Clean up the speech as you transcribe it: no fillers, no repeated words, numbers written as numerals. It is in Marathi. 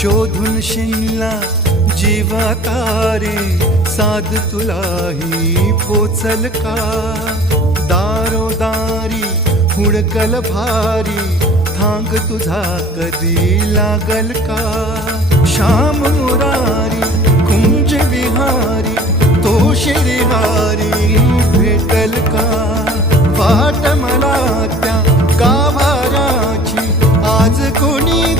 शोधून शिनला जीवा तारे, साध तुलाही पोचल का? दारोदारी हुडकल भारी, थांग तुझा कधी लागल का? श्याम मुरारी कुंज विहारी, तो शिरिहारी भेटल का? वाट मला त्या गाभाराची, आज कोणी